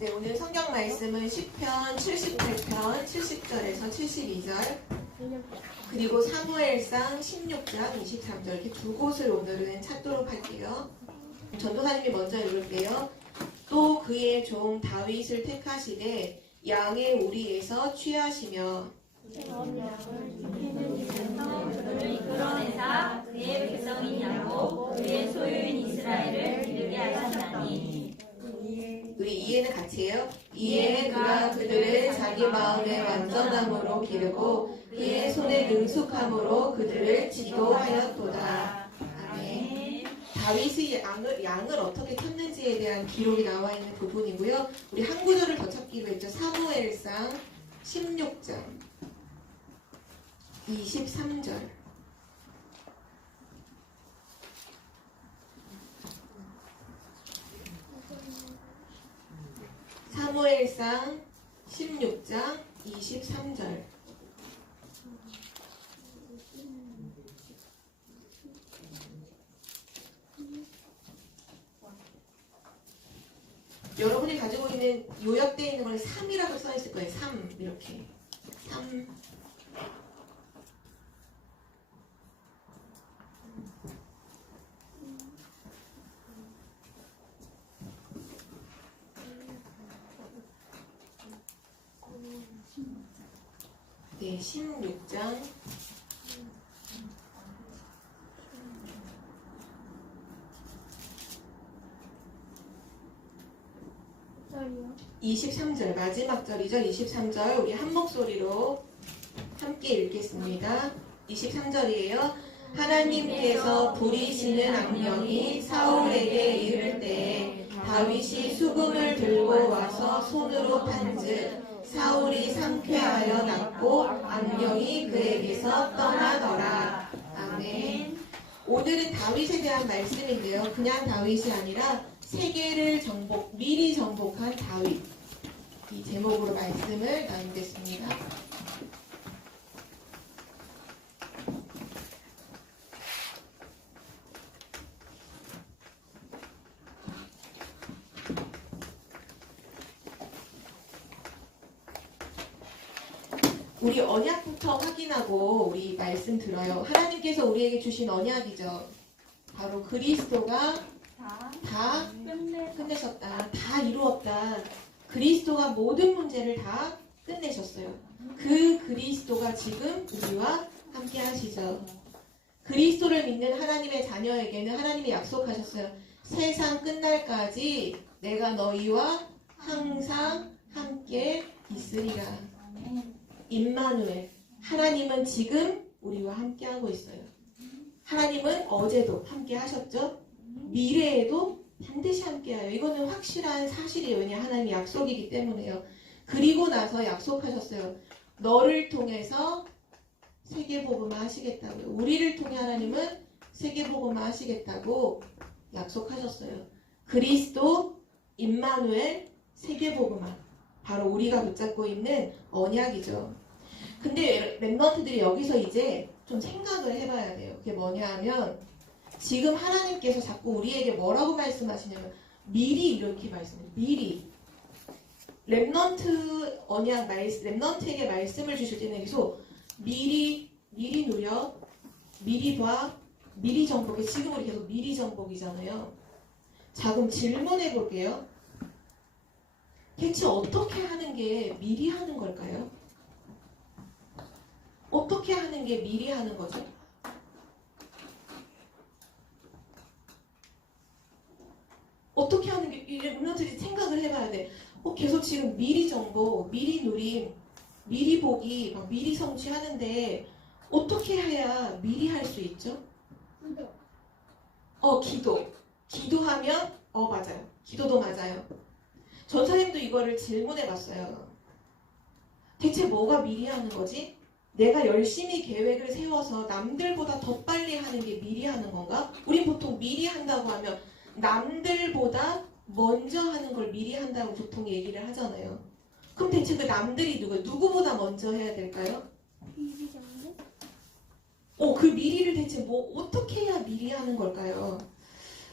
네, 오늘 성경 말씀은 시편 78편 70절에서 72절 그리고 사무엘상 16장 23절 이렇게 두 곳을 오늘은 찾도록 할게요. 전도사님이 먼저 읽을게요. 또 그의 종 다윗을 택하시되 양의 우리에서 취하시며 그를 이끌어내사 그의 백성인 야곱 그의 소유인 이스라엘을 기르게 하셨나니 우리 이해는 같이 해요. 이에 그가 그들을 자기 마음의 완전함으로 기르고 그의 손의 능숙함으로 그들을 지도하였도다. 아멘. 다윗이 양을 어떻게 찾는지에 대한 기록이 나와 있는 부분이고요. 우리 한 구절을 더 찾기로 했죠. 사무엘상 16장 23절. 사무엘상 16장 23절. 여러분이 가지고 있는 요약되어 있는 건 3이라고 써 있을 거예요. 3 이렇게 3. 네, 16장 23절 마지막 절이죠. 23절 우리 한 목소리로 함께 읽겠습니다. 23절이에요. 하나님께서 부리시는 악령이 사울에게 이를 때에 다윗이 수금을 들고 와서 손으로 판즉 사울이 상쾌하여 낫고 악령이 그에게서 떠나더라. 아멘. 오늘은 다윗에 대한 말씀인데요. 그냥 다윗이 아니라 세계를 미리 정복한 다윗. 이 제목으로 말씀을 나누겠습니다. 우리 언약부터 확인하고 우리 말씀 들어요. 하나님께서 우리에게 주신 언약이죠. 바로 그리스도가 다 끝내셨다. 다 이루었다. 그리스도가 모든 문제를 다 끝내셨어요. 그 그리스도가 지금 우리와 함께 하시죠. 그리스도를 믿는 하나님의 자녀에게는 하나님이 약속하셨어요. 세상 끝날까지 내가 너희와 항상 함께 있으리라. 임마누엘, 하나님은 지금 우리와 함께 하고 있어요. 하나님은 어제도 함께 하셨죠? 미래에도 반드시 함께해요. 이거는 확실한 사실이에요. 왜냐 하나님의 약속이기 때문에요. 그리고 나서 약속하셨어요. 너를 통해서 세계복음화 하시겠다고요. 우리를 통해 하나님은 세계복음화 하시겠다고 약속하셨어요. 그리스도, 임마누엘, 세계복음화. 바로 우리가 붙잡고 있는 언약이죠. 근데 랩런트들이 여기서 이제 좀 생각을 해봐야 돼요. 그게 뭐냐 하면 지금 하나님께서 자꾸 우리에게 뭐라고 말씀하시냐면 미리 이렇게 말씀해요. 미리. 랩런트 언약 랩런트에게 말씀을 주실 때는 계속 미리 누려, 미리 봐, 미리 정복해. 지금 우리 계속 미리 정복이잖아요. 자, 그럼 질문해 볼게요. 대체 어떻게 하는 게 미리 하는 걸까요? 어떻게 하는 게 미리 하는 거죠? 어떻게 하는 게 랩런트들이 생각을 해봐야 돼. 계속 지금 미리 정보, 미리 누림, 미리 보기, 막 미리 성취하는데 어떻게 해야 미리 할 수 있죠? 기도. 기도하면 맞아요. 기도도 맞아요. 전사님도 이거를 질문해봤어요. 대체 뭐가 미리 하는 거지? 내가 열심히 계획을 세워서 남들보다 더 빨리 하는 게 미리 하는 건가? 우린 보통 미리 한다고 하면 남들보다 먼저 하는 걸 미리 한다고 보통 얘기를 하잖아요. 그럼 대체 그 남들이 누구보다 먼저 해야 될까요? 미리 정보? 그 미리를 대체 어떻게 해야 미리 하는 걸까요?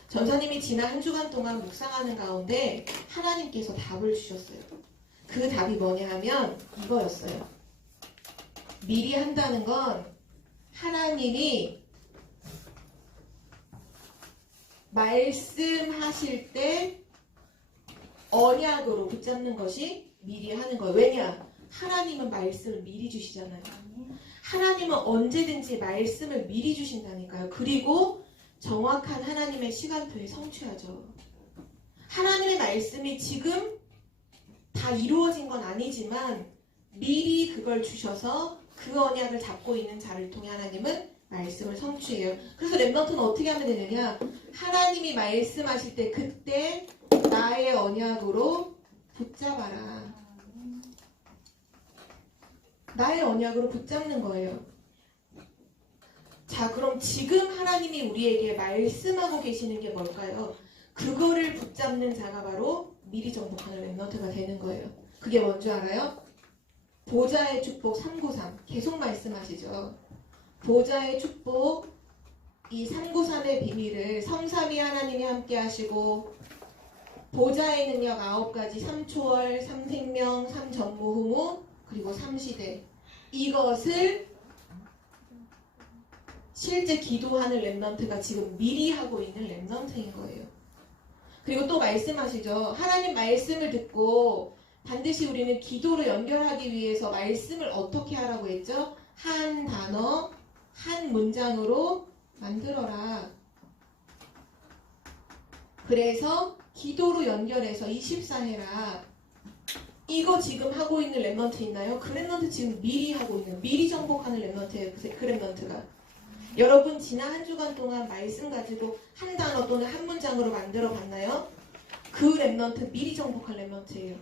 전사님이 지난 한 주간 동안 묵상하는 가운데 하나님께서 답을 주셨어요. 그 답이 뭐냐 하면 이거였어요. 미리 한다는 건 하나님이 말씀하실 때 언약으로 붙잡는 것이 미리 하는 거예요. 왜냐? 하나님은 말씀을 미리 주시잖아요. 하나님은 언제든지 말씀을 미리 주신다니까요. 그리고 정확한 하나님의 시간표에 성취하죠. 하나님의 말씀이 지금 다 이루어진 건 아니지만 미리 그걸 주셔서 그 언약을 잡고 있는 자를 통해 하나님은 말씀을 성취해요. 그래서 렘넌트는 어떻게 하면 되느냐? 하나님이 말씀하실 때 그때 나의 언약으로 붙잡아라. 나의 언약으로 붙잡는 거예요. 자, 그럼 지금 하나님이 우리에게 말씀하고 계시는 게 뭘까요? 그거를 붙잡는 자가 바로 미리 정복하는 렘넌트가 되는 거예요. 그게 뭔지 알아요? 보좌의 축복 393 계속 말씀하시죠. 보좌의 축복 이 393의 비밀을 성삼위 하나님이 함께 하시고 보좌의 능력 9가지 3초월, 3생명, 3전무후무 그리고 3시대 이것을 실제 기도하는 렘넌트가 지금 미리 하고 있는 렘넌트인 거예요. 그리고 또 말씀하시죠. 하나님 말씀을 듣고 반드시 우리는 기도로 연결하기 위해서 말씀을 어떻게 하라고 했죠? 한 단어, 한 문장으로 만들어라. 그래서 기도로 연결해서 24해라. 이거 지금 하고 있는 렘넌트 있나요? 그 렘넌트 지금 미리 하고 있는, 미리 정복하는 렘넌트예요. 그 렘넌트가. 여러분 지난 한 주간 동안 말씀 가지고 한 단어 또는 한 문장으로 만들어 봤나요? 그 렘넌트 미리 정복한 렘넌트예요.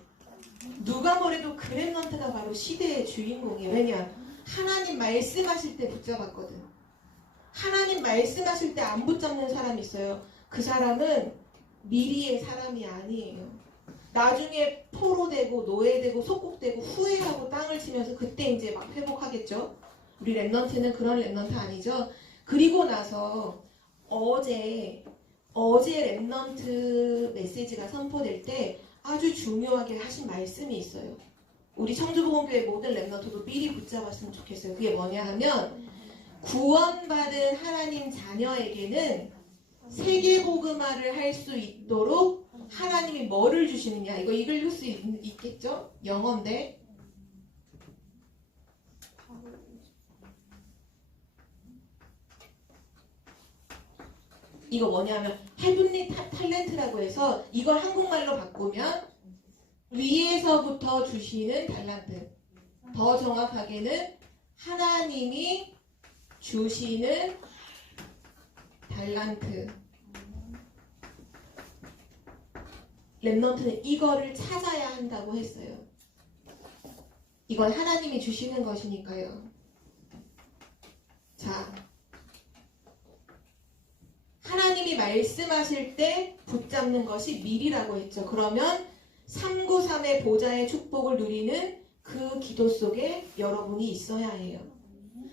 누가 뭐래도 그 렘넌트가 바로 시대의 주인공이에요. 왜냐? 하나님 말씀하실 때 붙잡았거든. 하나님 말씀하실 때 안 붙잡는 사람이 있어요. 그 사람은 미리의 사람이 아니에요. 나중에 포로되고 노예되고 속국되고 후회하고 땅을 치면서 그때 이제 막 회복하겠죠. 우리 렘넌트는 그런 렘넌트 아니죠. 그리고 나서 어제 렘넌트 메시지가 선포될 때 아주 중요하게 하신 말씀이 있어요. 우리 청주복음교회 모든 렘넌트도 미리 붙잡았으면 좋겠어요. 그게 뭐냐 하면 구원받은 하나님 자녀에게는 세계복음화를 할 수 있도록 하나님이 뭐를 주시느냐. 이거 읽을 수 있겠죠? 영어인데 이거 뭐냐면 헤븐리 탤런트라고 해서 이걸 한국말로 바꾸면 위에서부터 주시는 달란트. 더 정확하게는 하나님이 주시는 달란트. 렘넌트는 이거를 찾아야 한다고 했어요. 이건 하나님이 주시는 것이니까요. 자, 하나님이 말씀하실 때 붙잡는 것이 미리라고 했죠. 그러면 393의 보좌의 축복을 누리는 그 기도 속에 여러분이 있어야 해요.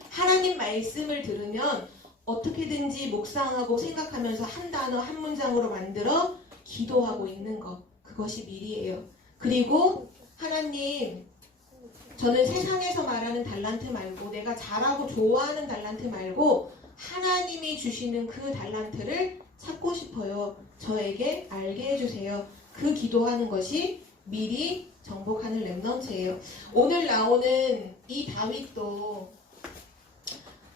하나님 말씀을 들으면 어떻게든지 묵상하고 생각하면서 한 단어 한 문장으로 만들어 기도하고 있는 것, 그것이 미리예요. 그리고 하나님, 저는 세상에서 말하는 달란트 말고 내가 잘하고 좋아하는 달란트 말고 하나님이 주시는 그 달란트를 찾고 싶어요. 저에게 알게 해주세요. 그 기도하는 것이 미리 정복하는 렘넌트예요. 오늘 나오는 이 다윗도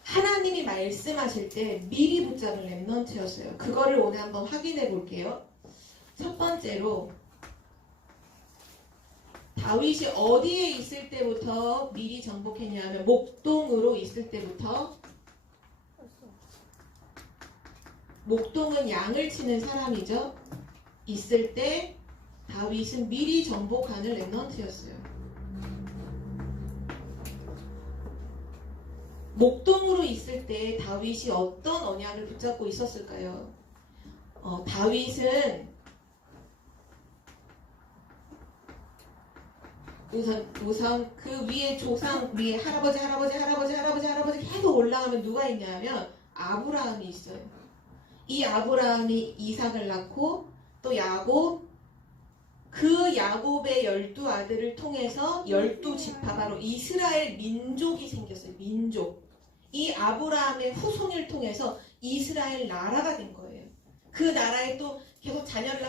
하나님이 말씀하실 때 미리 붙잡은 렘넌트였어요. 그거를 오늘 한번 확인해 볼게요. 첫 번째로 다윗이 어디에 있을 때부터 미리 정복했냐면 목동으로 있을 때부터. 목동은 양을 치는 사람이죠. 있을 때 다윗은 미리 정복하는 렘넌트였어요. 목동으로 있을 때 다윗이 어떤 언약을 붙잡고 있었을까요? 다윗은 우선 그 위에 조상 위에 할아버지 계속 올라가면 누가 있냐면 아브라함이 있어요. 이 아브라함이 이삭을 낳고 또 야곱, 그 야곱의 12아들을 통해서 12지파, 바로 이스라엘 민족이 생겼어요. 민족. 이 아브라함의 후손을 통해서 이스라엘 나라가 된 거예요. 그 나라에 또 계속 자녀를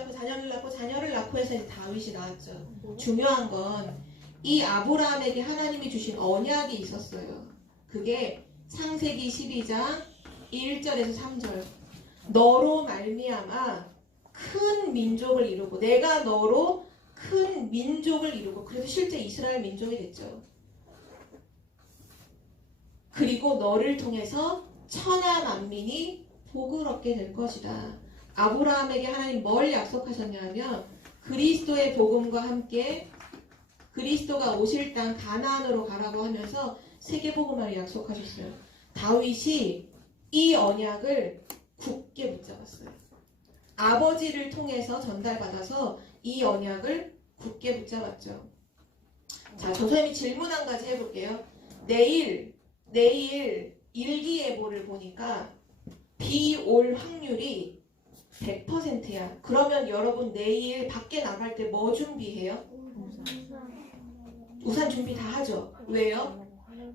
낳고 해서 이제 다윗이 나왔죠. 중요한 건 이 아브라함에게 하나님이 주신 언약이 있었어요. 그게 창세기 12장 1절에서 3절. 너로 말미암아 큰 민족을 이루고, 내가 너로 큰 민족을 이루고, 그래서 실제 이스라엘 민족이 됐죠. 그리고 너를 통해서 천하 만민이 복을 얻게 될 것이다. 아브라함에게 하나님 뭘 약속하셨냐면 그리스도의 복음과 함께 그리스도가 오실 땅 가나안으로 가라고 하면서 세계복음화를 약속하셨어요. 다윗이 이 언약을 굳게 붙잡았어요. 아버지를 통해서 전달받아서 이 언약을 굳게 붙잡았죠. 자, 선생님이 질문 한 가지 해볼게요. 내일 일기예보를 보니까 비 올 확률이 100%야. 그러면 여러분 내일 밖에 나갈 때 뭐 준비해요? 우산 준비 다 하죠. 왜요?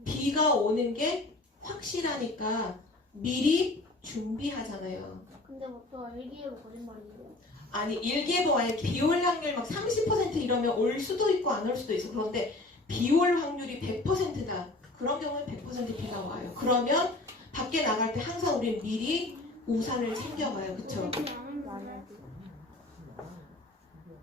비가 오는 게 확실하니까 미리 준비하잖아요. 근데 보통 일기예보 거짓말이에요. 아니, 일기예보 만약에 비 올 확률 막 30% 이러면 올 수도 있고 안 올 수도 있어. 그런데 비 올 확률이 100%다. 그런 경우에 100% 비가 와요. 그러면 밖에 나갈 때 항상 우리는 미리 우산을 챙겨가요. 그쵸?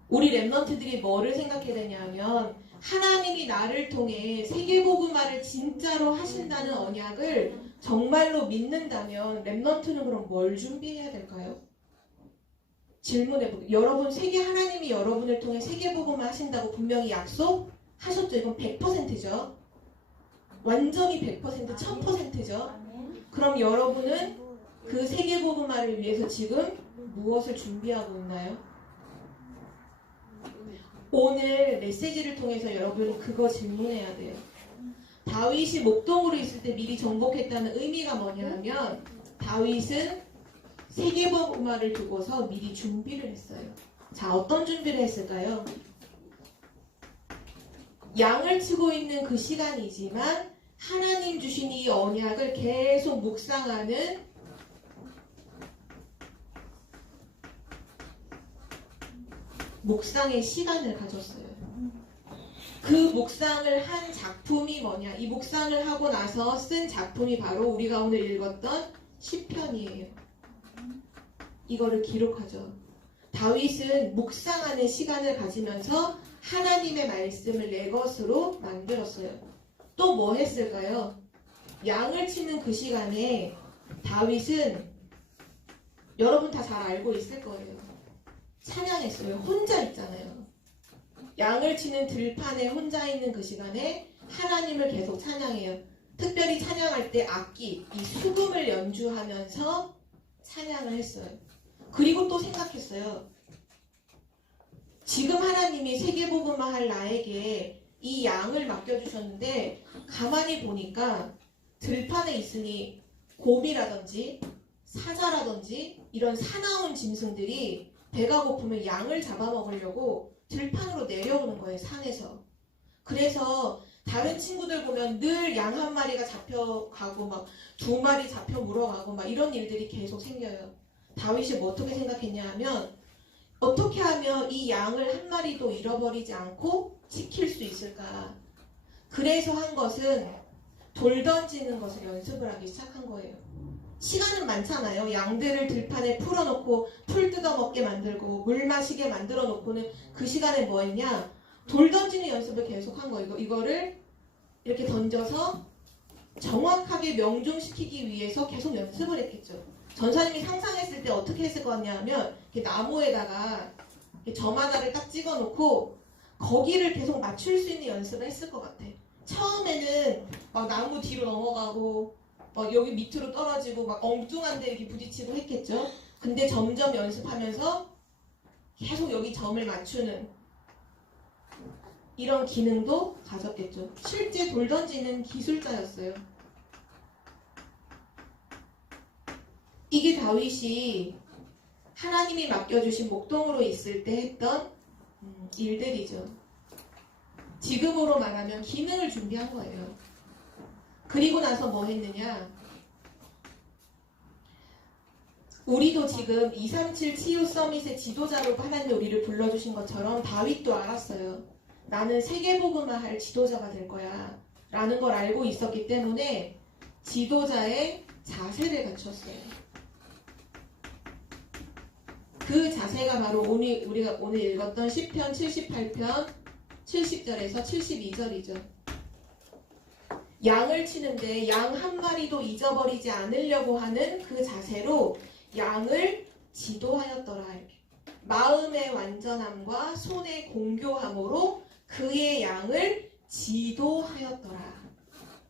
우리 랩런트들이 뭐를 생각해야 되냐면 하나님이 나를 통해 세계복음화를 진짜로 하신다는 언약을 정말로 믿는다면 랩런트는 그럼 뭘 준비해야 될까요? 질문해볼게요. 여러분, 하나님이 여러분을 통해 세계복음화 하신다고 분명히 약속하셨죠? 이건 100%죠? 완전히 100%, 1000%죠? 그럼 여러분은 그 세계복음화를 위해서 지금 무엇을 준비하고 있나요? 오늘 메시지를 통해서 여러분 그거 질문해야 돼요. 다윗이 목동으로 있을 때 미리 정복했다는 의미가 뭐냐면 다윗은 세계복음화를 두고서 미리 준비를 했어요. 자, 어떤 준비를 했을까요? 양을 치고 있는 그 시간이지만 하나님 주신 이 언약을 계속 묵상하는 묵상의 시간을 가졌어요. 그 묵상을 한 작품이 뭐냐? 이 묵상을 하고 나서 쓴 작품이 바로 우리가 오늘 읽었던 시편이에요. 이거를 기록하죠. 다윗은 묵상하는 시간을 가지면서 하나님의 말씀을 내 것으로 만들었어요. 또 뭐 했을까요? 양을 치는 그 시간에 다윗은 여러분 다 잘 알고 있을 거예요. 찬양했어요. 혼자 있잖아요. 양을 치는 들판에 혼자 있는 그 시간에 하나님을 계속 찬양해요. 특별히 찬양할 때 악기, 이 수금을 연주하면서 찬양을 했어요. 그리고 또 생각했어요. 지금 하나님이 세계복음화 할 나에게 이 양을 맡겨주셨는데 가만히 보니까 들판에 있으니 곰이라든지 사자라든지 이런 사나운 짐승들이 배가 고프면 양을 잡아먹으려고 들판으로 내려오는 거예요. 산에서. 그래서 다른 친구들 보면 늘 양 한 마리가 잡혀가고 막 2마리 잡혀 물어가고 막 이런 일들이 계속 생겨요. 다윗이 뭐 어떻게 생각했냐 하면 어떻게 하면 이 양을 한 마리도 잃어버리지 않고 지킬 수 있을까? 그래서 한 것은 돌 던지는 것을 연습을 하기 시작한 거예요. 시간은 많잖아요. 양들을 들판에 풀어놓고 풀 뜯어먹게 만들고 물 마시게 만들어 놓고는 그 시간에 뭐 했냐? 돌 던지는 연습을 계속 한 거예요. 이거를 이렇게 던져서 정확하게 명중시키기 위해서 계속 연습을 했겠죠. 전사님이 상상했을 때 어떻게 했을 것 같냐면 이렇게 나무에다가 이렇게 점 하나를 딱 찍어놓고 거기를 계속 맞출 수 있는 연습을 했을 것 같아. 처음에는 막 나무 뒤로 넘어가고 막 여기 밑으로 떨어지고 막 엉뚱한 데 이렇게 부딪히고 했겠죠. 근데 점점 연습하면서 계속 여기 점을 맞추는 이런 기능도 가졌겠죠. 실제 돌 던지는 기술자였어요. 이게 다윗이 하나님이 맡겨주신 목동으로 있을 때 했던 일들이죠. 지금으로 말하면 기능을 준비한 거예요. 그리고 나서 뭐 했느냐? 우리도 지금 237 치유 서밋의 지도자로 하나님 우리를 불러주신 것처럼 다윗도 알았어요. 나는 세계복음화 할 지도자가 될 거야 라는 걸 알고 있었기 때문에 지도자의 자세를 갖췄어요. 그 자세가 바로 우리가 오늘 읽었던 시편 78편 70절에서 72절이죠. 양을 치는데 양 한 마리도 잊어버리지 않으려고 하는 그 자세로 양을 지도하였더라. 마음의 완전함과 손의 공교함으로 그의 양을 지도하였더라.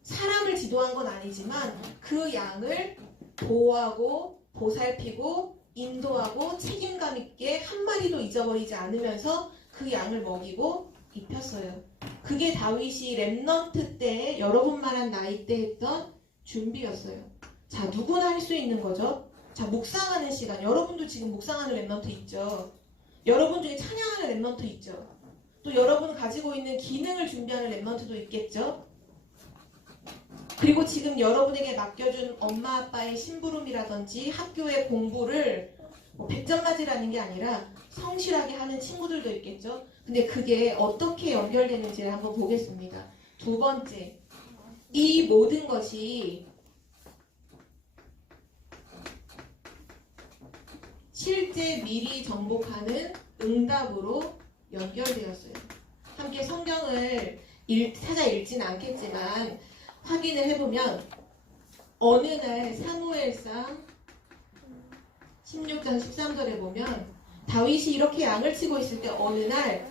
사람을 지도한 건 아니지만 그 양을 보호하고 보살피고 인도하고 책임감 있게 한 마리도 잊어버리지 않으면서 그 양을 먹이고 입혔어요. 그게 다윗이 렘넌트 때 여러분만한 나이 때 했던 준비였어요. 자, 누구나 할 수 있는 거죠. 자, 묵상하는 시간. 여러분도 지금 묵상하는 렘넌트 있죠. 여러분 중에 찬양하는 렘넌트 있죠. 또 여러분 가지고 있는 기능을 준비하는 렘넌트도 있겠죠. 그리고 지금 여러분에게 맡겨준 엄마 아빠의 심부름이라든지 학교의 공부를 100점 맞으라는 게 아니라 성실하게 하는 친구들도 있겠죠. 근데 그게 어떻게 연결되는지를 한번 보겠습니다. 두 번째, 이 모든 것이 실제 미리 정복하는 응답으로 연결되었어요. 함께 성경을 찾아 읽진 않겠지만 확인을 해보면 어느 날 사무엘상 16장 13절에 보면 다윗이 이렇게 양을 치고 있을 때 어느 날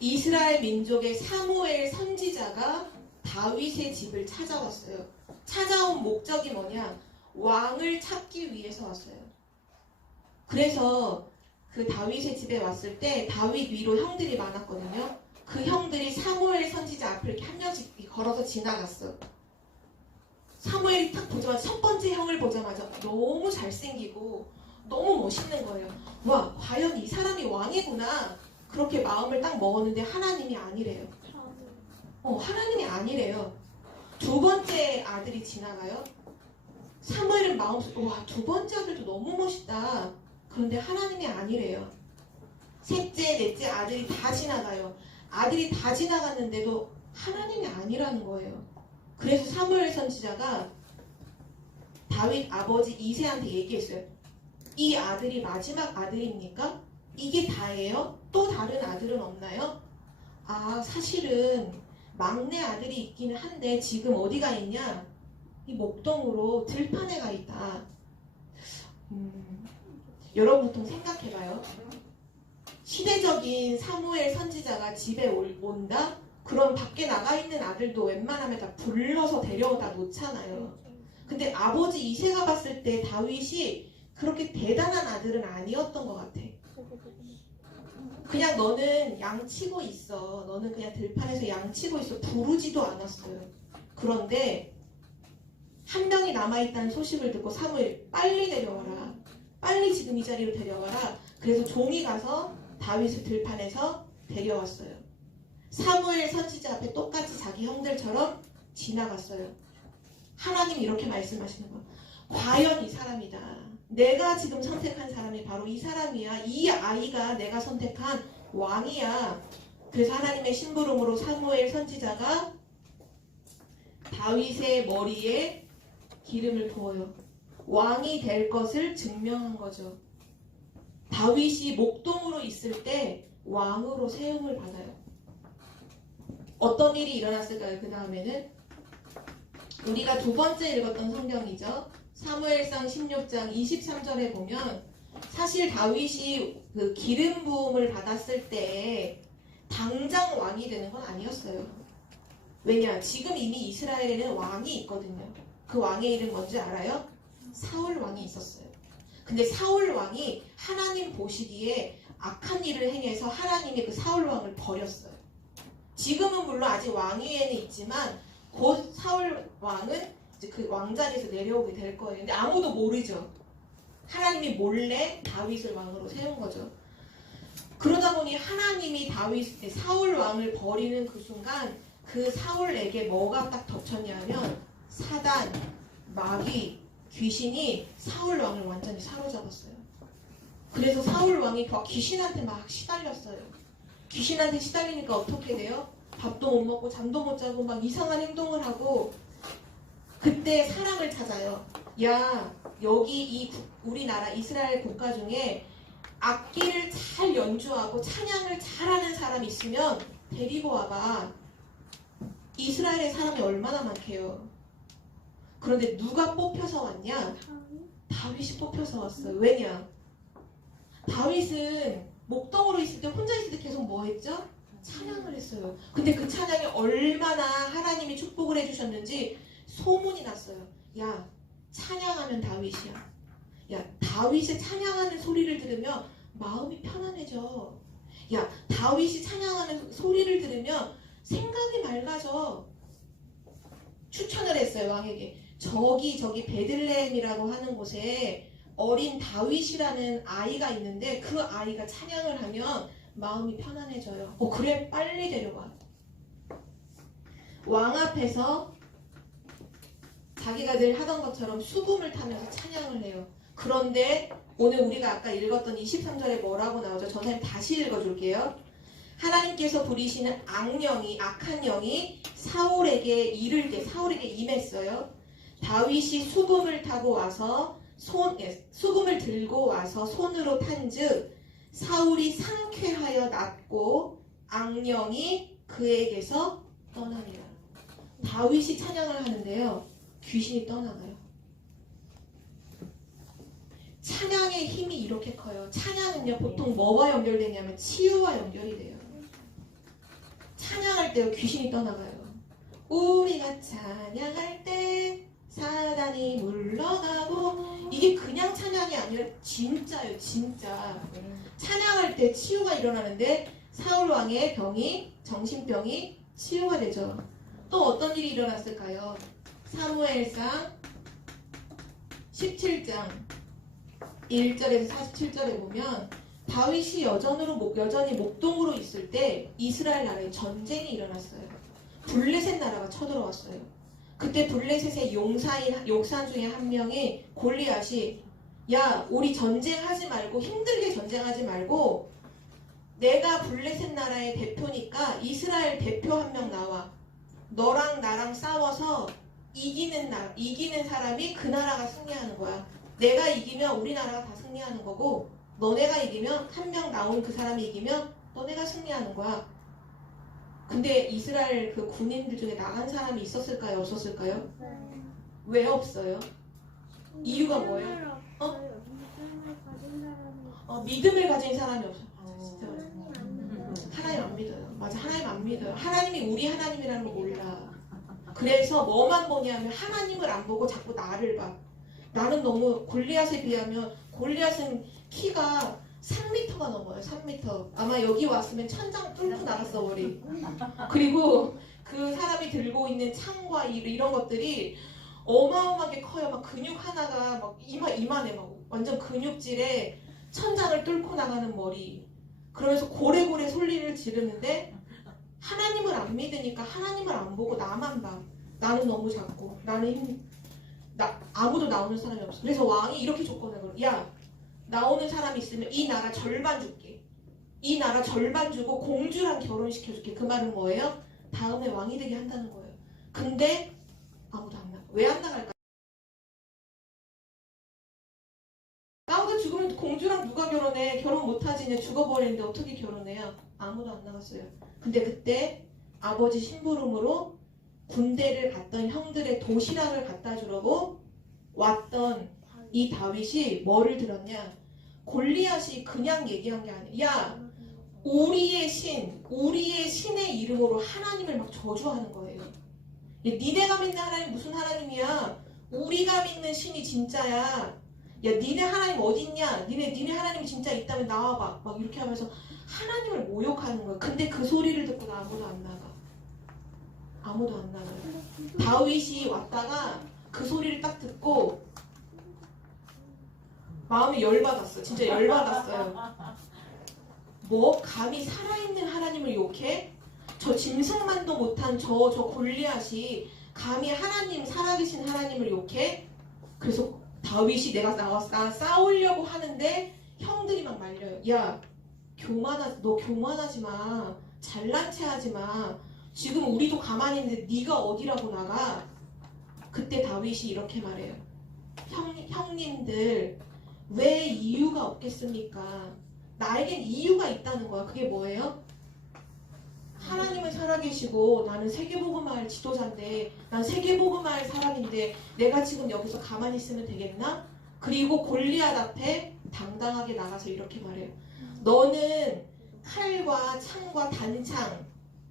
이스라엘 민족의 사무엘 선지자가 다윗의 집을 찾아왔어요. 찾아온 목적이 뭐냐? 왕을 찾기 위해서 왔어요. 그래서 그 다윗의 집에 왔을 때 다윗 위로 형들이 많았거든요. 그 형들이 사무엘 선지자 앞을 이렇게 한 명씩 걸어서 지나갔어. 사무엘이 딱 보자마자 첫 번째 형을 보자마자 너무 잘생기고 너무 멋있는 거예요. 와, 과연 이 사람이 왕이구나. 그렇게 마음을 딱 먹었는데 하나님이 아니래요. 하나님이 아니래요. 두 번째 아들이 지나가요. 사무엘은 마음속에 와, 두 번째 아들도 너무 멋있다. 그런데 하나님이 아니래요. 셋째, 넷째 아들이 다 지나가요. 아들이 다 지나갔는데도 하나님이 아니라는 거예요. 그래서 사무엘 선지자가 다윗 아버지 이새한테 얘기했어요. 이 아들이 마지막 아들입니까? 이게 다예요? 또 다른 아들은 없나요? 아, 사실은 막내 아들이 있기는 한데 지금 어디가 있냐? 이 목동으로 들판에 가 있다. 여러분 보통 생각해봐요. 시대적인 사무엘 선지자가 집에 온다? 그럼 밖에 나가 있는 아들도 웬만하면 다 불러서 데려다 놓잖아요. 근데 아버지 이새가 봤을 때 다윗이 그렇게 대단한 아들은 아니었던 것 같아. 그냥 너는 양치고 있어. 너는 그냥 들판에서 양치고 있어. 부르지도 않았어요. 그런데 한 명이 남아있다는 소식을 듣고 사무엘 빨리 데려와라. 빨리 지금 이 자리로 데려와라. 그래서 종이 가서 다윗을 들판에서 데려왔어요. 사무엘 선지자 앞에 똑같이 자기 형들처럼 지나갔어요. 하나님이 이렇게 말씀하시는 거예요. 과연 이 사람이다. 내가 지금 선택한 사람이 바로 이 사람이야. 이 아이가 내가 선택한 왕이야. 그래서 하나님의 심부름으로 사무엘 선지자가 다윗의 머리에 기름을 부어요. 왕이 될 것을 증명한 거죠. 다윗이 목동으로 있을 때 왕으로 세움을 받아요. 어떤 일이 일어났을까요? 그 다음에는 우리가 두 번째 읽었던 성경이죠. 사무엘상 16장 23절에 보면 사실 다윗이 그 기름 부음을 받았을 때 당장 왕이 되는 건 아니었어요. 왜냐? 지금 이미 이스라엘에는 왕이 있거든요. 그 왕의 이름 뭔지 알아요? 사울 왕이 있었어요. 근데 사울 왕이 하나님 보시기에 악한 일을 행해서 하나님이 그 사울 왕을 버렸어요. 지금은 물론 아직 왕위에는 있지만 곧 사울 왕은 이제 그 왕자리에서 내려오게 될 거예요. 근데 아무도 모르죠. 하나님이 몰래 다윗을 왕으로 세운 거죠. 그러다 보니 하나님이 사울 왕을 버리는 그 순간 그 사울에게 뭐가 딱 덮쳤냐면 사단, 마귀, 귀신이 사울 왕을 완전히 사로잡았어요. 그래서 사울 왕이 귀신한테 막 시달렸어요. 귀신한테 시달리니까 어떻게 돼요? 밥도 못 먹고 잠도 못 자고 막 이상한 행동을 하고 그때 사람을 찾아요. 야, 여기 우리나라 이스라엘 국가 중에 악기를 잘 연주하고 찬양을 잘하는 사람이 있으면 데리고 와봐. 이스라엘의 사람이 얼마나 많게요. 그런데 누가 뽑혀서 왔냐? 다윗이 뽑혀서 왔어요. 왜냐? 다윗은 목동으로 있을 때 혼자 있을 때 계속 뭐 했죠? 찬양을 했어요. 근데 그 찬양이 얼마나 하나님이 축복을 해주셨는지 소문이 났어요. 야, 찬양하면 다윗이야. 야, 다윗의 찬양하는 소리를 들으면 마음이 편안해져. 야, 다윗이 찬양하는 소리를 들으면 생각이 맑아져. 추천을 했어요, 왕에게. 저기 베들레헴이라고 하는 곳에 어린 다윗이라는 아이가 있는데 그 아이가 찬양을 하면 마음이 편안해져요. 그래, 빨리 데려가. 왕 앞에서 자기가 늘 하던 것처럼 수금을 타면서 찬양을 해요. 그런데 오늘 우리가 아까 읽었던 23절에 뭐라고 나오죠? 저 선생님 다시 읽어줄게요. 하나님께서 부리시는 악한 영이 사울에게 임했어요. 다윗이 수금을 타고 와서 수금을 들고 와서 손으로 탄즉 사울이 상쾌하여 낫고 악령이 그에게서 떠나니라. 다윗이 찬양을 하는데요. 귀신이 떠나가요. 찬양의 힘이 이렇게 커요. 찬양은요 보통 뭐와 연결되냐면 치유와 연결이 돼요. 찬양할 때요 귀신이 떠나가요. 우리가 찬양할 때 사단이 물러가고, 이게 그냥 찬양이 아니라 진짜예요. 진짜 찬양할 때 치유가 일어나는데 사울 왕의 정신병이 치유가 되죠. 또 어떤 일이 일어났을까요? 사무엘상 17장 1절에서 47절에 보면 다윗이 여전히 목동으로 있을 때 이스라엘 나라에 전쟁이 일어났어요. 블레셋 나라가 쳐들어왔어요. 그때 블레셋의 용사 중에 한 명이 골리앗이, 야, 우리 전쟁하지 말고, 힘들게 전쟁하지 말고, 내가 블레셋 나라의 대표니까 이스라엘 대표 한 명 나와. 너랑 나랑 싸워서 이기는 사람이 그 나라가 승리하는 거야. 내가 이기면 우리나라가 다 승리하는 거고, 너네가 이기면, 한 명 나온 그 사람이 이기면 너네가 승리하는 거야. 근데 이스라엘 그 군인들 중에 나간 사람이 있었을까요? 없었을까요? 왜 없어요? 이유가 뭐예요? 믿음을 가진 사람이 없어요. 진짜 하나님 안 믿어요. 맞아, 하나님 안 믿어요. 하나님이 우리 하나님이라는 거 몰라. 그래서 뭐만 보냐면 하나님을 안 보고 자꾸 나를 봐. 나는 너무 골리앗에 비하면, 골리앗은 키가 3m가 넘어요. 3m. 아마 여기 왔으면 천장 뚫고 나갔어 머리. 그리고 그 사람이 들고 있는 창과 이런 것들이 어마어마하게 커요. 막 근육 하나가 막 이만해. 막 완전 근육질에 천장을 뚫고 나가는 머리. 그러면서 고래고래 소리를 지르는데 하나님을 안 믿으니까 하나님을 안 보고 나만 봐. 나는 너무 작고 아무도 나오는 사람이 없어. 그래서 왕이 이렇게 조건을 걸어. 야, 나오는 사람이 있으면 이 나라 절반 줄게. 이 나라 절반 주고 공주랑 결혼시켜줄게. 그 말은 뭐예요? 다음에 왕이 되게 한다는 거예요. 근데 아무도 안 나가. 왜 안 나갈까? 나오다 죽으면 공주랑 누가 결혼해? 결혼 못하지. 이제 죽어버리는데 어떻게 결혼해요? 아무도 안 나갔어요. 근데 그때 아버지 심부름으로 군대를 갔던 형들의 도시락을 갖다 주려고 왔던 이 다윗이 뭐를 들었냐? 골리앗이 그냥 얘기한 게 아니야. 야, 우리의 신의 이름으로 하나님을 막 저주하는 거예요. 니네가 믿는 하나님 무슨 하나님이야? 우리가 믿는 신이 진짜야. 야, 니네 하나님 어딨냐? 니네 하나님이 진짜 있다면 나와봐. 막 이렇게 하면서 하나님을 모욕하는 거야. 근데 그 소리를 듣고 아무도 안 나가. 아무도 안 나가요. 다윗이 왔다가 그 소리를 딱 듣고 마음이 열받았어. 진짜 열받았어요. 뭐 감히 살아있는 하나님을 욕해? 저 짐승만도 못한 저 골리앗이 감히 하나님, 살아계신 하나님을 욕해? 그래서 다윗이 내가 나와서 싸우려고 하는데 형들이 막 말려요. 야, 너 교만하지 마. 잘난 체 하지 마. 지금 우리도 가만히 있는데 네가 어디라고 나가? 그때 다윗이 이렇게 말해요. 형님들, 왜 이유가 없겠습니까? 나에겐 이유가 있다는 거야. 그게 뭐예요? 하나님은 살아계시고 나는 세계복음화할 지도자인데, 난 세계복음화할 사람인데 내가 지금 여기서 가만히 있으면 되겠나? 그리고 골리앗 앞에 당당하게 나가서 이렇게 말해요. 너는 칼과 창과 단창,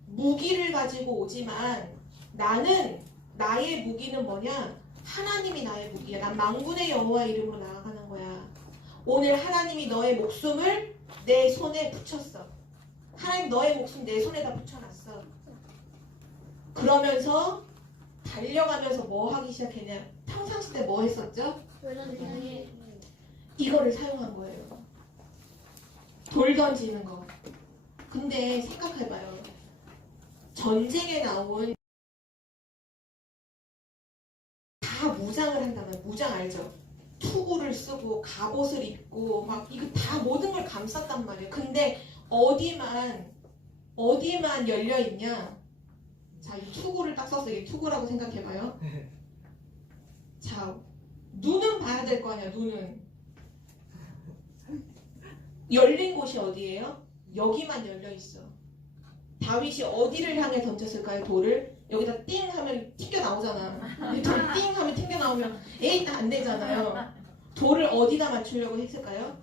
무기를 가지고 오지만 나는, 나의 무기는 뭐냐? 하나님이 나의 무기야. 난 만군의 여호와 이름으로 나아가는 거야. 오늘 하나님이 너의 목숨을 내 손에 붙였어. 하나님 너의 목숨 내 손에다 붙여놨어. 그러면서 달려가면서 뭐 하기 시작했냐? 평상시 때 뭐 했었죠? 이거를 사용한 거예요. 돌 던지는 거. 근데 생각해봐요. 전쟁에 나온 다 무장을 한다면, 무장 알죠? 투구를 쓰고 갑옷을 입고 막 이거 다 모든 걸 감쌌단 말이에요. 근데 어디만 열려 있냐? 자, 이 투구를 딱 써서 이게 투구라고 생각해봐요. 자, 눈은 봐야 될 거 아니야. 눈은 열린 곳이 어디예요? 여기만 열려 있어. 다윗이 어디를 향해 던졌을까요? 돌을? 여기다 띵 하면 튕겨 나오잖아. 돌 띵 하면 튕겨 나오면 에이 안 되잖아요. 돌을 어디다 맞추려고 했을까요?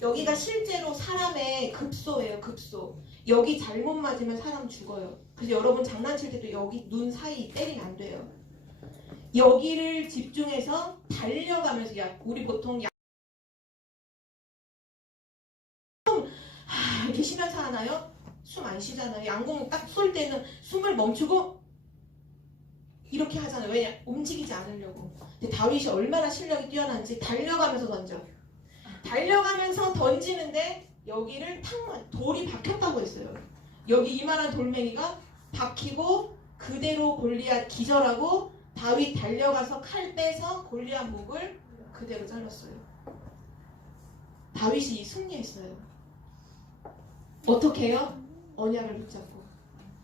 여기가 실제로 사람의 급소예요. 급소. 여기 잘못 맞으면 사람 죽어요. 그래서 여러분 장난칠 때도 여기 눈 사이 때리면 안 돼요. 여기를 집중해서 달려가면서, 우리 보통 이렇게 쉬면서 하나요? 숨 안 쉬잖아요. 양궁 딱 쏠 때는 숨을 멈추고 이렇게 하잖아요. 왜냐? 움직이지 않으려고. 근데 다윗이 얼마나 실력이 뛰어난지 달려가면서 던져. 달려가면서 던지는데 여기를 탁 돌이 박혔다고 했어요. 여기 이만한 돌멩이가 박히고 그대로 골리앗 기절하고 다윗 달려가서 칼 빼서 골리앗 목을 그대로 잘랐어요. 다윗이 승리했어요. 어떻게 해요? 언약을 붙잡고.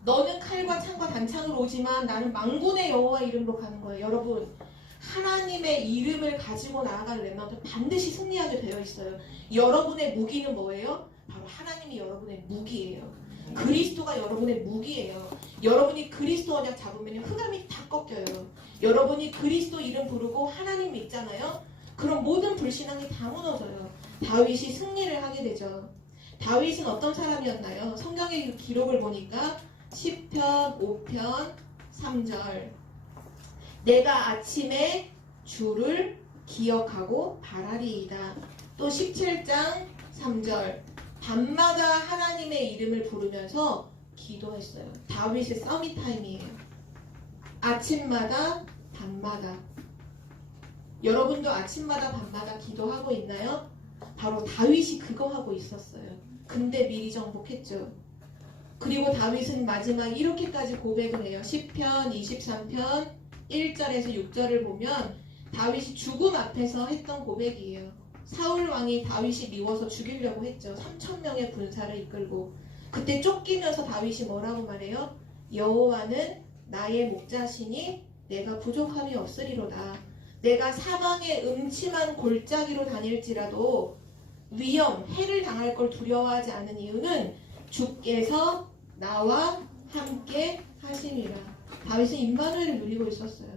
너는 칼과 창과 단창으로 오지만 나는 만군의 여호와 이름으로 가는 거예요. 여러분, 하나님의 이름을 가지고 나아가는 렘넌트는 반드시 승리하게 되어 있어요. 여러분의 무기는 뭐예요? 바로 하나님이 여러분의 무기예요. 그리스도가 여러분의 무기예요. 여러분이 그리스도 언약 잡으면 흑암이 다 꺾여요. 여러분이 그리스도 이름 부르고 하나님 믿잖아요. 그럼 모든 불신앙이 다 무너져요. 다윗이 승리를 하게 되죠. 다윗은 어떤 사람이었나요? 성경의 기록을 보니까 시편 5편 3절, 내가 아침에 주를 기억하고 바라리이다. 또 17장 3절, 밤마다 하나님의 이름을 부르면서 기도했어요. 다윗의 서밋타임이에요. 아침마다 밤마다. 여러분도 아침마다 밤마다 기도하고 있나요? 바로 다윗이 그거 하고 있었어요. 근데 미리 정복했죠. 그리고 다윗은 마지막 이렇게까지 고백을 해요. 시편 23편 1절에서 6절을 보면 다윗이 죽음 앞에서 했던 고백이에요. 사울 왕이 다윗이 미워서 죽이려고 했죠. 3,000명의 군사를 이끌고. 그때 쫓기면서 다윗이 뭐라고 말해요? 여호와는 나의 목자시니 내가 부족함이 없으리로다. 내가 사망의 음침한 골짜기로 다닐지라도 위험, 해를 당할 걸 두려워하지 않은 이유는 주께서 나와 함께 하심이라. 다윗은 임마누엘을 누리고 있었어요.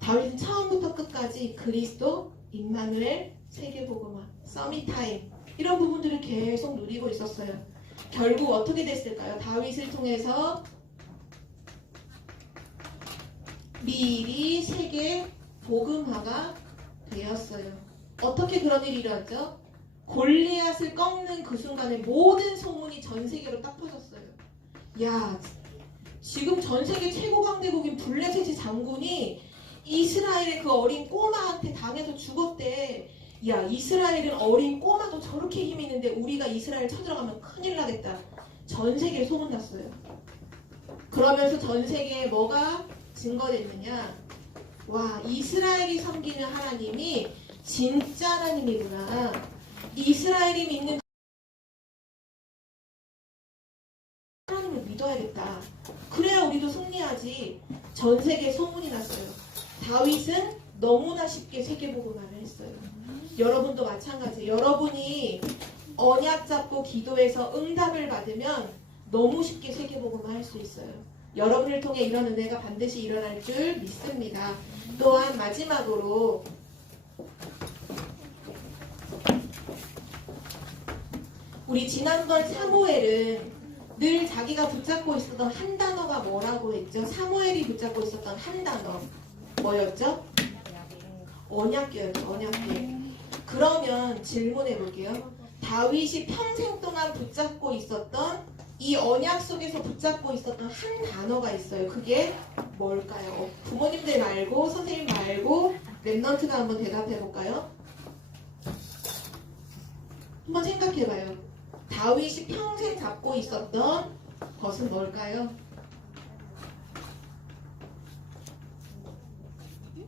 다윗은 처음부터 끝까지 그리스도, 임마누엘, 세계복음화, 서밋타임 이런 부분들을 계속 누리고 있었어요. 결국 어떻게 됐을까요? 다윗을 통해서 미리 세계 복음화가 되었어요. 어떻게 그런 일이 일어났죠? 골리앗을 꺾는 그 순간에 모든 소문이 전 세계로 딱 퍼졌어요. 야, 지금 전 세계 최고 강대국인 블레셋의 장군이 이스라엘의 그 어린 꼬마한테 당해서 죽었대. 야, 이스라엘은 어린 꼬마도 저렇게 힘이 있는데 우리가 이스라엘 쳐들어가면 큰일 나겠다. 전 세계에 소문났어요. 그러면서 전 세계에 뭐가 증거됐느냐? 와, 이스라엘이 섬기는 하나님이 진짜 하나님이구나. 이스라엘이 믿는 하나님을 믿어야겠다. 그래야 우리도 승리하지. 전 세계에 소문이 났어요. 다윗은 너무나 쉽게 세계복음화를 했어요. 여러분도 마찬가지예요. 여러분이 언약 잡고 기도해서 응답을 받으면 너무 쉽게 세계복음화 할 수 있어요. 여러분을 통해 이런 은혜가 반드시 일어날 줄 믿습니다. 또한 마지막으로 우리 지난번 사무엘은 늘 자기가 붙잡고 있었던 한 단어가 뭐라고 했죠? 사무엘이 붙잡고 있었던 한 단어 뭐였죠? 언약궤였죠. 언약궤. 그러면 질문해 볼게요. 다윗이 평생 동안 붙잡고 있었던 이 언약 속에서 붙잡고 있었던 한 단어가 있어요. 그게 뭘까요? 부모님들 말고 선생님 말고 랩넌트가 한번 대답해 볼까요? 한번 생각해 봐요. 다윗이 평생 잡고 있었던 것은 뭘까요?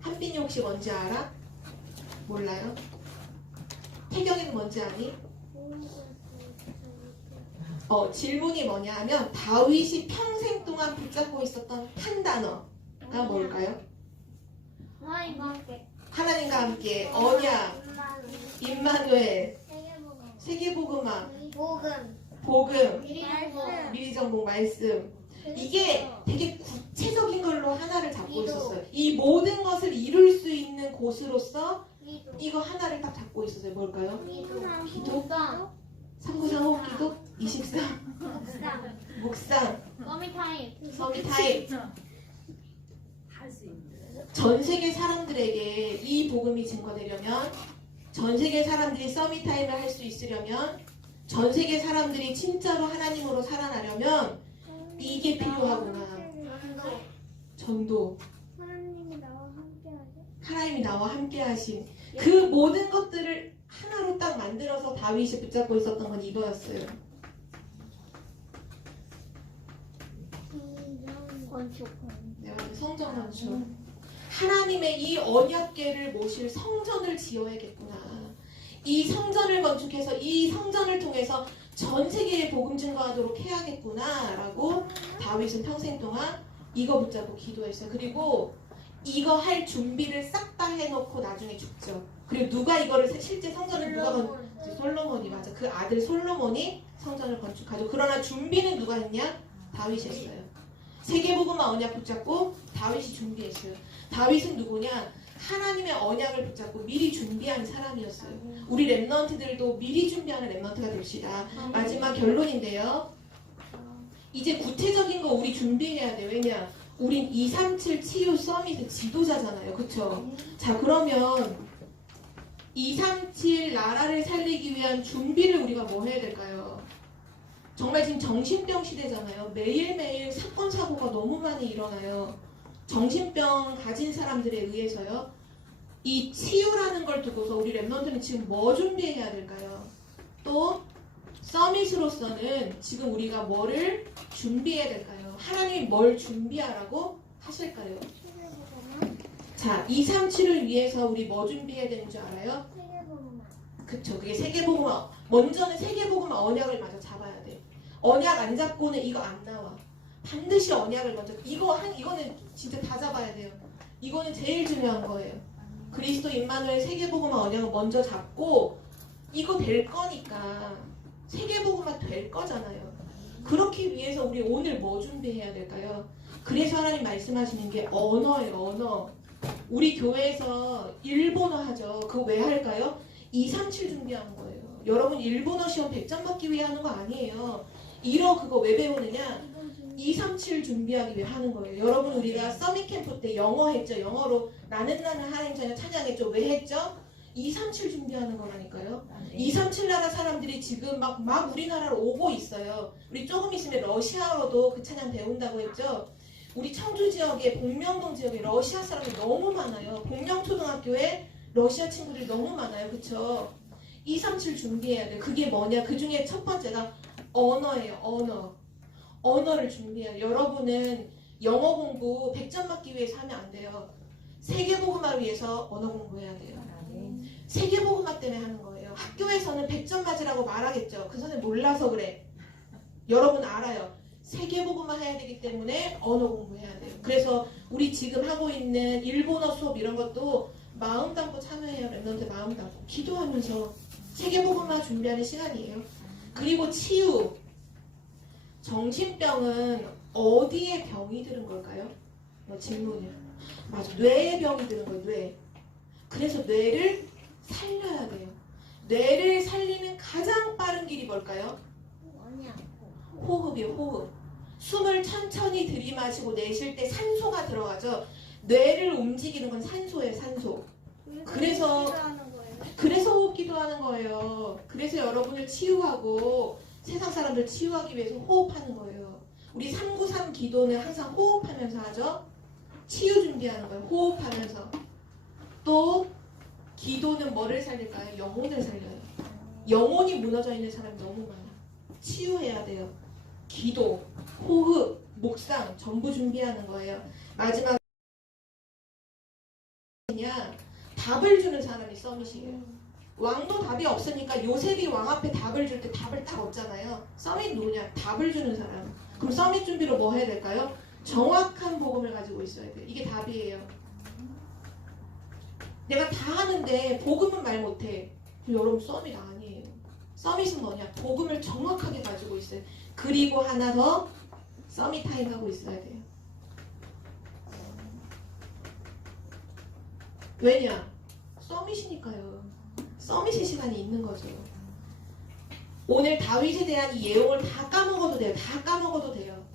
한빈이 혹시 뭔지 알아? 몰라요? 태경이는 뭔지 아니? 질문이 뭐냐 하면 다윗이 평생 동안 붙잡고 있었던 한 단어가 뭘까요? 하나님과 함께. 하나님과 함께 언약, 임마누엘, 세계복음화, 복음, 미리전공 말씀. 이게 되게 구체적인 걸로 하나를 잡고 있었어요. 이 모든 것을 이룰 수 있는 곳으로서 이거 하나를 딱 잡고 있었어요. 뭘까요? 기도? 393 호기도? 23 묵상, 서밋타임. 전 세계 사람들에게 이 복음이 증거되려면, 전 세계 사람들이 서밋타임을 할 수 있으려면, 전 세계 사람들이 진짜로 하나님으로 살아나려면 이게 필요하구나. 전도. 하나님이 나와 함께 하신 그 모든 것들을 하나로 딱 만들어서 다윗이 붙잡고 있었던 건 이거였어요. 성전 건축. 하나님의 이 언약궤를 모실 성전을 지어야겠구나. 이 성전을 건축해서 이 성전을 통해서 전 세계에 복음 증거하도록 해야겠구나 라고 다윗은 평생 동안 이거 붙잡고 기도했어요. 그리고 이거 할 준비를 싹 다 해놓고 나중에 죽죠. 그리고 누가 이거를 실제 성전을 누가 솔로몬이 맞아. 그 아들 솔로몬이 성전을 건축하죠. 그러나 준비는 누가 했냐? 다윗이 했어요. 세계복음화 언약 붙잡고 다윗이 준비했어요. 다윗은 누구냐? 하나님의 언약을 붙잡고 미리 준비한 사람이었어요. 우리 랩넌트들도 미리 준비하는 랩넌트가 됩시다. 마지막 결론인데요. 이제 구체적인 거 우리 준비해야 돼요. 왜냐? 우린 237 치유 서밋의 지도자잖아요. 그쵸? 자, 그러면 237 나라를 살리기 위한 준비를 우리가 뭐 해야 될까요? 정말 지금 정신병 시대잖아요. 매일매일 사건 사고가 너무 많이 일어나요. 정신병 가진 사람들에 의해서요. 이 치유라는 걸 두고서 우리 랩넌트는 지금 뭐 준비해야 될까요? 또 서밋으로서는 지금 우리가 뭐를 준비해야 될까요? 하나님이 뭘 준비하라고 하실까요? 자, 237을 위해서 우리 뭐 준비해야 되는 줄 알아요? 그쵸, 그게 세계복음화. 먼저는 세계복음화 언약을 먼저 잡아야 돼. 언약 안 잡고는 이거 안 나와. 반드시 언약을 먼저, 이거는 진짜 다 잡아야 돼요. 이거는 제일 중요한 거예요. 그리스도 임마누엘 세계복음화 언약을 먼저 잡고 이거 될 거니까 세계복음화 될 거잖아요. 그렇기 위해서 우리 오늘 뭐 준비해야 될까요? 그래서 하나님 말씀하시는 게 언어예요. 언어. 우리 교회에서 일본어 하죠. 그거 왜 할까요? 237 준비하는 거예요. 여러분 일본어 시험 100점 받기 위해 하는 거 아니에요. 그거 왜 배우느냐? 237 준비하기 위해 하는 거예요. 여러분 우리가 서밋 캠프 때 영어 했죠. 영어로 나는 하나님 자녀 찬양했죠. 왜 했죠? 237 준비하는 거라니까요. 237 나라 사람들이 지금 막 우리나라로 오고 있어요. 우리 조금 있으면 러시아어도 그 찬양 배운다고 했죠. 우리 청주 지역에 복명동 지역에 러시아 사람이 너무 많아요. 복명초등학교에 러시아 친구들이 너무 많아요. 그쵸? 237 준비해야 돼요. 그게 뭐냐? 그 중에 첫 번째가 언어예요. 언어를 준비해야 돼요. 여러분은 영어 공부 100점 맞기 위해서 하면 안 돼요. 세계복음화를 위해서 언어 공부해야 돼요. 세계복음화 때문에 하는 거예요. 학교에서는 100점 맞으라고 말하겠죠. 그 선생님 몰라서 그래. 여러분 알아요. 세계복음화 해야 되기 때문에 언어 공부해야 돼요. 그래서 우리 지금 하고 있는 일본어 수업 이런 것도 마음 담고 참여해요. 랩런트 마음 담고 기도하면서 세계복음화 준비하는 시간이에요. 그리고 치유. 정신병은 어디에 병이 드는 걸까요? 질문이야. 맞아. 뇌에 병이 드는 거예요. 뇌. 그래서 뇌를 살려야 돼요. 뇌를 살리는 가장 빠른 길이 뭘까요? 호흡이요. 호흡. 숨을 천천히 들이마시고 내쉴 때 산소가 들어가죠. 뇌를 움직이는 건 산소예요. 산소. 그래서 호흡기도 하는 거예요. 그래서 여러분을 치유하고 세상 사람들 치유하기 위해서 호흡하는 거예요. 우리 393 기도는 항상 호흡하면서 하죠. 치유 준비하는 거예요. 호흡하면서. 또 기도는 뭐를 살릴까요? 영혼을 살려요. 영혼이 무너져 있는 사람이 너무 많아. 치유해야 돼요. 기도, 호흡, 묵상 전부 준비하는 거예요. 마지막 답을 주는 사람이 서밋이에요. 왕도 답이 없으니까 요셉이 왕 앞에 답을 줄 때 답을 딱 얻잖아요. 서밋 누구냐? 답을 주는 사람. 그럼 서밋 준비로 뭐 해야 될까요? 정확한 복음을 가지고 있어야 돼요. 이게 답이에요. 내가 다 하는데 복음은 말 못해. 그럼 여러분 서밋 아니에요. 서밋은 뭐냐? 복음을 정확하게 가지고 있어요. 그리고 하나 더 서밋 타임 하고 있어야 돼요. 왜냐? 서밋이니까요. 서밋의 시간이 있는 거죠. 오늘 다윗에 대한 이 예언을 다 까먹어도 돼요. 다 까먹어도 돼요.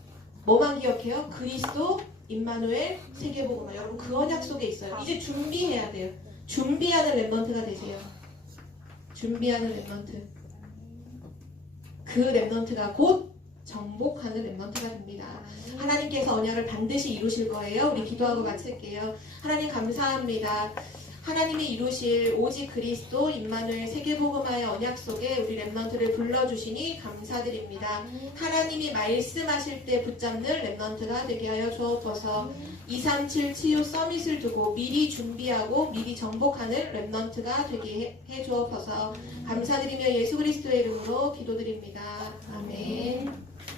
뭐만 기억해요? 그리스도, 임마누엘, 세계복음화. 여러분 그 언약 속에 있어요. 이제 준비해야 돼요. 준비하는 랩런트가 되세요. 준비하는 랩런트. 그 랩런트가 곧 정복하는 랩런트가 됩니다. 하나님께서 언약을 반드시 이루실 거예요. 우리 기도하고 마칠게요. 하나님 감사합니다. 하나님이 이루실 오직 그리스도 임마누엘 세계복음화의 언약 속에 우리 랩런트를 불러주시니 감사드립니다. 하나님이 말씀하실 때 붙잡는 랩런트가 되게 하여 주옵소서. 237 치유 서밋을 두고 미리 준비하고 미리 정복하는 랩런트가 되게 해 주옵소서. 감사드리며 예수 그리스도의 이름으로 기도드립니다. 아멘.